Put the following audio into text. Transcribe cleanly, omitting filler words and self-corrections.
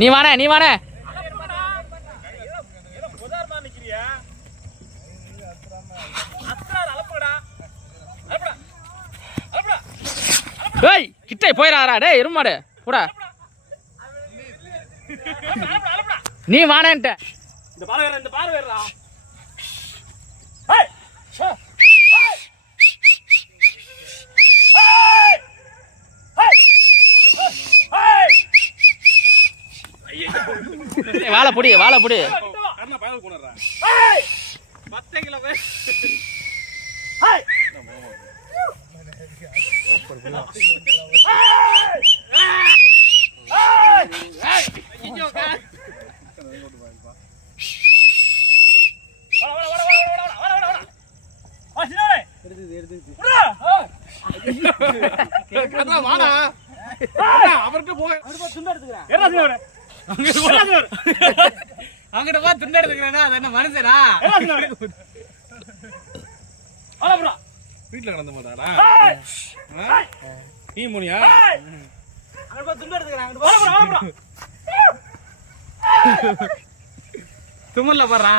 நீ வானே நீ வானே டேய் கிட்டே போயிராரா டேய் எருமாடு கூட நீ வானேன்ட்ட இந்த பாரு வேறடா வாழை புடி கர்ணா பயல போனறா 10 கிலோ அங்கிட்ட போ துண்டு எடுத்துக்கிறேன்னா அது என்ன மனுஷனா வீட்டுல கிடந்த மாட்டாடா நீ முனியா அங்கிட்ட போ துண்டு எடுத்துக்கிறேன் தும்மல்ல பாடுறா